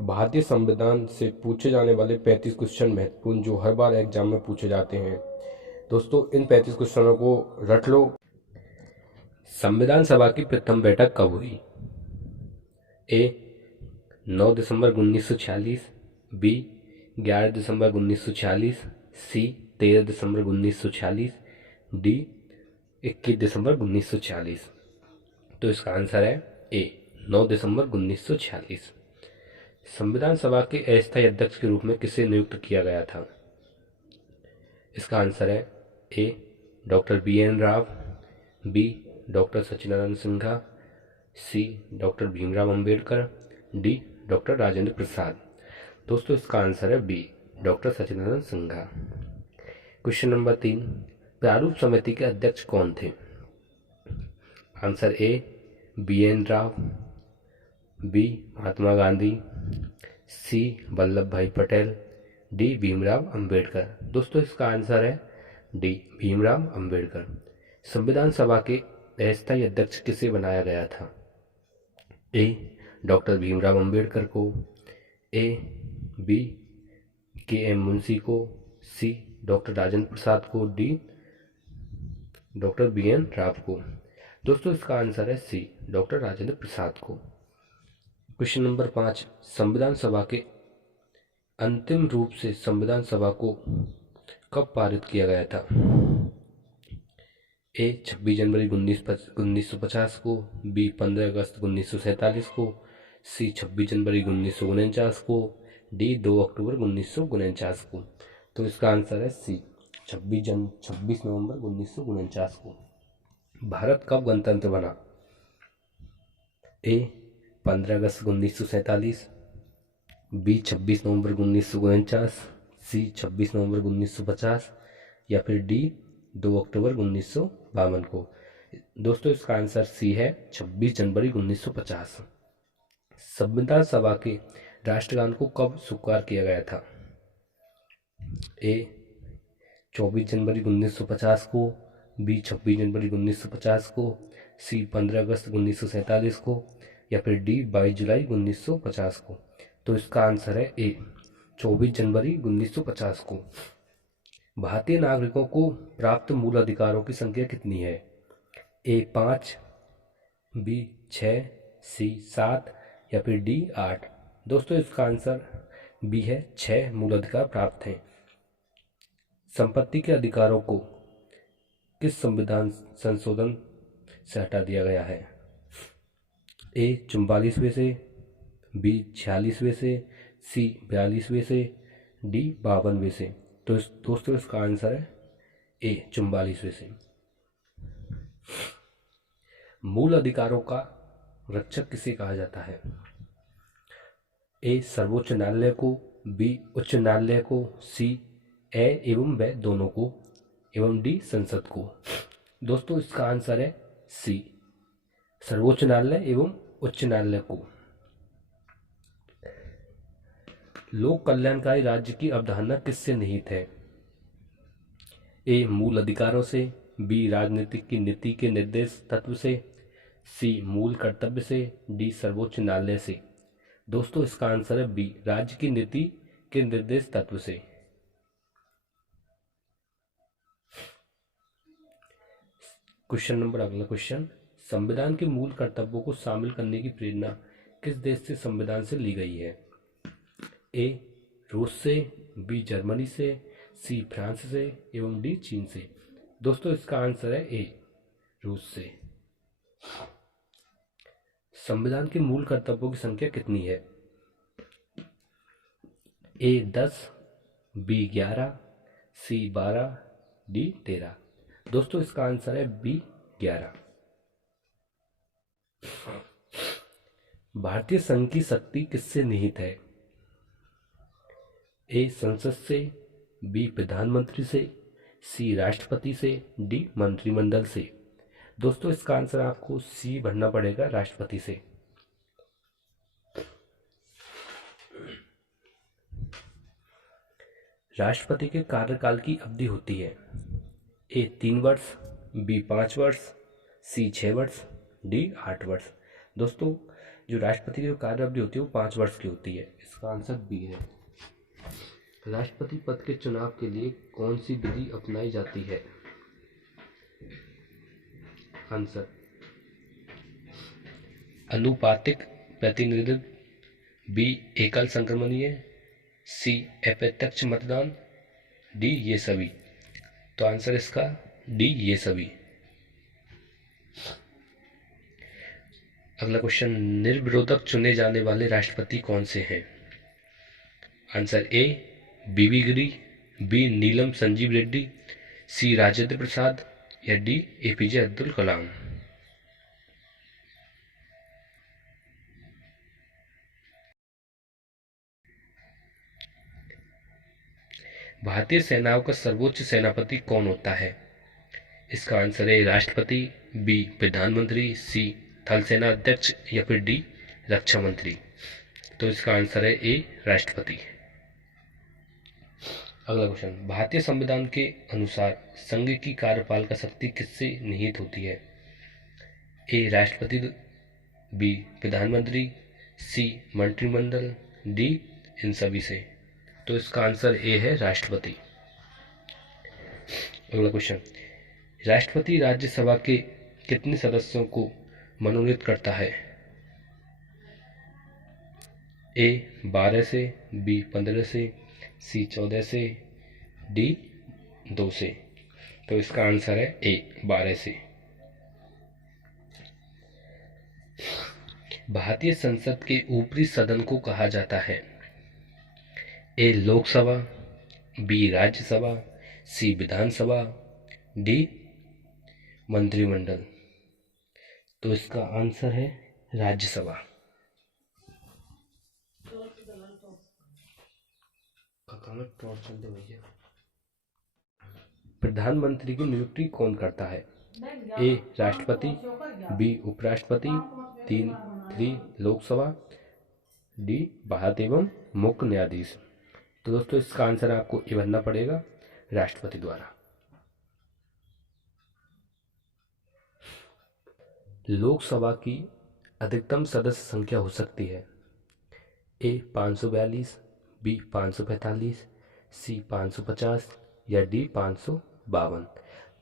भारतीय संविधान से पूछे जाने वाले 35 क्वेश्चन महत्वपूर्ण जो हर बार एग्जाम में पूछे जाते हैं। दोस्तों इन 35 क्वेश्चनों को रट लो। संविधान सभा की प्रथम बैठक कब हुई? ए 9 दिसंबर 1946, बी 11 दिसंबर 1946, सी 13 दिसंबर 1946, डी 21 दिसंबर 1946। तो इसका आंसर है ए 9 दिसंबर 1946। संविधान सभा के अस्थायी अध्यक्ष के रूप में किसे नियुक्त किया गया था? इसका आंसर है A doctor BN Rao, B doctor Sachchidanand Sinha, C doctor Bhimrao Ambedkar, D doctor Rajendra Prasad. दोस्तों इसका आंसर है B doctor Sachchidanand Sinha. Question number 3, प्रारूप समिति के अध्यक्ष कौन थे? Answer A BN Rao, B Mahatma Gandhi, C Vallabhbhai Patel, D Bhimrao Ambedkar. दोस्तों इसका आंसर है डी भीमराव अंबेडकर। संविधान सभा के अस्थायी अध्यक्ष किसे बनाया गया था? ए डॉक्टर भीमराव अंबेडकर को, ए बी KM मुंशी को, सी डॉक्टर राजेंद्र प्रसाद को, डी डॉक्टर BN राव को। दोस्तों इसका आंसर है सी डॉक्टर राजेंद्र प्रसाद को। क्वेश्चन नंबर 5, संविधान सभा के अंतिम रूप से संविधान सभा को कब पारित किया गया था? ए 26 जनवरी 1950 को, बी 15 अगस्त 1947 को, सी 26 जनवरी 1949 को, डी 2 अक्टूबर 1949 को। तो इसका आंसर है सी 26 नवंबर 1949 को। भारत कब गणतंत्र बना? ए 15 अगस्त 1947, बी 26 नवंबर 1949, सी 26 नवंबर 1950 या फिर डी 2 अक्टूबर 1952 को। दोस्तों इसका आंसर सी है 26 जनवरी 1950। संविधान सभा के राष्ट्रगान को कब स्वीकार किया गया था? ए 24 जनवरी 1950 को, बी 26 जनवरी 1950 को, सी 15 अगस्त 1947 को या फिर डी 22 जुलाई 1950 को। तो इसका आंसर है ए 24 जनवरी 1950 को। भारतीय नागरिकों को प्राप्त मूल अधिकारों की संख्या कितनी है? ए 5, बी 6, सी 7 या फिर डी 8। दोस्तों इसका आंसर बी है 6 मूल अधिकार प्राप्त हैं। संपत्ति के अधिकारों को किस संविधान संशोधन से हटा दिया गया है? ए 44वें से, बी 46वें से, सी 42वें से, डी 52वें से। तो दोस्तों इसका आंसर है ए 44वें से। मूल अधिकारों का रक्षक किसे कहा जाता है? ए सर्वोच्च न्यायालय को, बी उच्च न्यायालय को, सी ए एवं व दोनों को एवं डी संसद को। दोस्तों इसका आंसर है सी सर्वोच्च न्यायालय एवं उच्च न्यायालय को। लोक कल्याणकारी राज्य की अवधारणा किससे निहित है? ए मूल अधिकारों से, बी राजनीतिक की नीति के निर्देश तत्व से, सी मूल कर्तव्य से, डी सर्वोच्च न्यायालय से। दोस्तों इसका आंसर है बी राज्य की नीति के निर्देश तत्व से। अगला क्वेश्चन, संविधान के मूल कर्तव्यों को शामिल करने की प्रेरणा किस देश से संविधान से ली गई है? ए रूस से, बी जर्मनी से, सी फ्रांस से एवं डी चीन से। दोस्तों इसका आंसर है ए रूस से। संविधान के मूल कर्तव्यों की संख्या कितनी है? ए 10, बी 11, सी 12, डी 13। दोस्तों इसका आंसर है बी 11। भारतीय संघ की शक्ति किससे निहित है? ए संसद से, बी प्रधानमंत्री से, सी राष्ट्रपति से, डी मंत्रिमंडल से। दोस्तों इसका आंसर आपको सी भरना पड़ेगा, राष्ट्रपति से। राष्ट्रपति के कार्यकाल की अवधि होती है ए 3 वर्ष, बी 5 वर्ष, सी 6 वर्ष, डी 8 वर्ष। दोस्तों जो राष्ट्रपति की जो कार्य अवधि होती है वो 5 वर्ष की होती है। इसका आंसर बी है। राष्ट्रपति पद के चुनाव के लिए कौन सी विधि अपनाई जाती है? आंसर अनुपातिक प्रतिनिधित्व, बी एकल संक्रमणीय, सी अप्रत्यक्ष मतदान, डी ये सभी। तो आंसर इसका डी ये सभी। अगला क्वेश्चन, निर्विरोधक चुने जाने वाले राष्ट्रपति कौन से हैं? Answer A B B Giri, B Neelam Sanjiva Reddy, C Rajendra Prasad या डी एपीजे अब्दुल कलाम। भारतीय सेनाओं का सर्वोच्च सेनापति कौन होता है? इसका आंसर है राष्ट्रपति, बी प्रधानमंत्री, सी थल सेना अध्यक्ष या फिर डी रक्षा मंत्री। तो इसका आंसर है ए राष्ट्रपति। अगला क्वेश्चन, भारतीय संविधान के अनुसार संघ की कार्यपालिका शक्ति किससे निहित होती है? ए राष्ट्रपति, बी प्रधानमंत्री, सी मंत्रिमंडल, डी इन सभी से। तो इसका आंसर ए है राष्ट्रपति। अगला क्वेश्चन, राष्ट्रपति राज्यसभा के कितने सदस्यों को मनोनीत करता है? ए 12 से, बी 15 से, सी 14 से, डी 2 से। तो इसका आंसर है ए 12 से। भारतीय संसद के ऊपरी सदन को कहा जाता है? ए लोकसभा, बी राज्यसभा, सी विधानसभा, डी मंत्रिमंडल। तो इसका आंसर है राज्यसभा। प्रधानमंत्री की नियुक्ति कौन करता है? ए राष्ट्रपति, बी उपराष्ट्रपति, डी लोकसभा, डी भारत एवं मुख्य न्यायाधीश। तो दोस्तों इसका आंसर आपको ए भरना पड़ेगा, राष्ट्रपति द्वारा। लोकसभा की अधिकतम सदस्य संख्या हो सकती है? ए 542, बी 545, सी 550 या डी 552।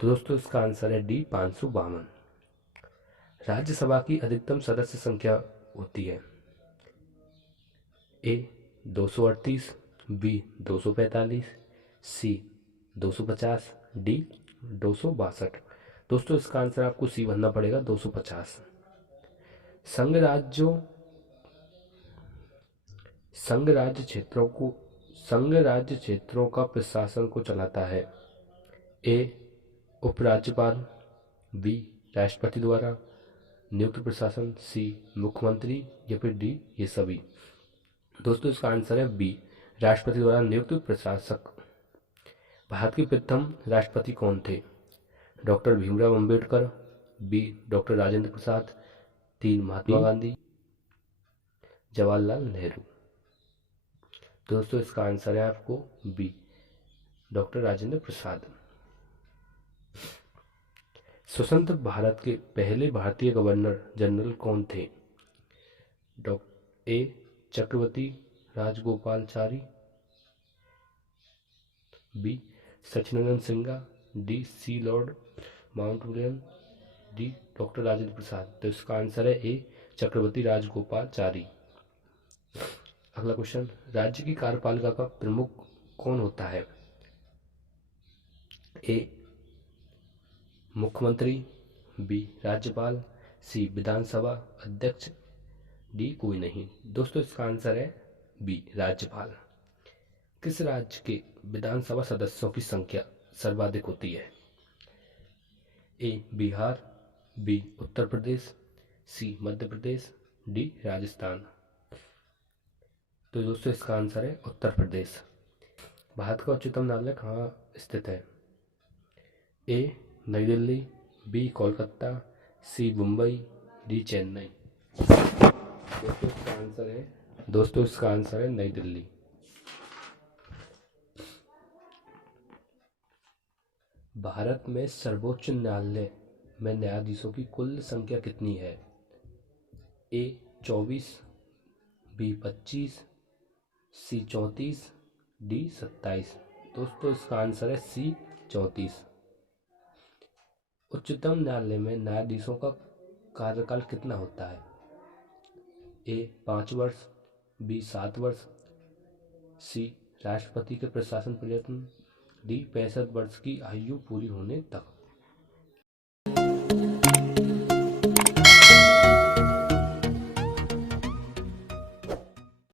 तो दोस्तों इसका आंसर है डी 552। राज्यसभा की अधिकतम सदस्य संख्या होती है? ए 238, बी 245, सी 250, डी 262। दोस्तों इसका आंसर आपको सी भरना पड़ेगा, 250। संघ राज्य क्षेत्रों का प्रशासन को चलाता है? ए उपराज्यपाल, बी राष्ट्रपति द्वारा नियुक्त प्रशासन, सी मुख्यमंत्री या फिर डी ये सभी। दोस्तों इसका आंसर है बी राष्ट्रपति द्वारा नियुक्त प्रशासक। भारत के प्रथम राष्ट्रपति कौन थे? Doctor Bhimrao Ambedkar, B doctor Rajendra Prasad, तीन महात्मा गांधी, जवाहरलाल नेहरू। दोस्तों इसका आंसर है आपको बी डॉक्टर राजेंद्र प्रसाद। स्वतंत्र भारत के पहले भारतीय गवर्नर जनरल कौन थे? A Chakravarti Rajagopalachari, B Sachidanand Sinha, D C Lord Mountbatten, D doctor Rajendra Prasad. तो इसका आंसर है ए चक्रवर्ती राजगोपालाचारी। अगला क्वेश्चन, राज्य की कार्यपालिका का प्रमुख कौन होता है? ए मुख्यमंत्री, बी राज्यपाल, सी विधानसभा अध्यक्ष, डी कोई नहीं। दोस्तों इसका आंसर है बी राज्यपाल। किस राज्य के विधानसभा सदस्यों की संख्या सर्वाधिक होती है? ए बिहार, बी उत्तर प्रदेश, सी मध्य प्रदेश, डी राजस्थान। तो दोस्तों इसका आंसर है उत्तर प्रदेश। भारत का उच्चतम न्यायालय कहाँ स्थित है? ए नई दिल्ली, बी कोलकाता, सी मुंबई, डी चेन्नई। दोस्तों इसका आंसर है नई दिल्ली। भारत में सर्वोच्च न्यायालय में न्यायाधीशों की कुल संख्या कितनी है? ए 24, बी 25, सी 34, डी 27। दोस्तों इसका आंसर है सी 34। उच्चतम न्यायालय में न्यायाधीशों का कार्यकाल कितना होता है? ए 5 वर्ष, बी 7 वर्ष, सी राष्ट्रपति के प्रशासन पर्यटन, डी 65 वर्ष की आयु पूरी होने तक।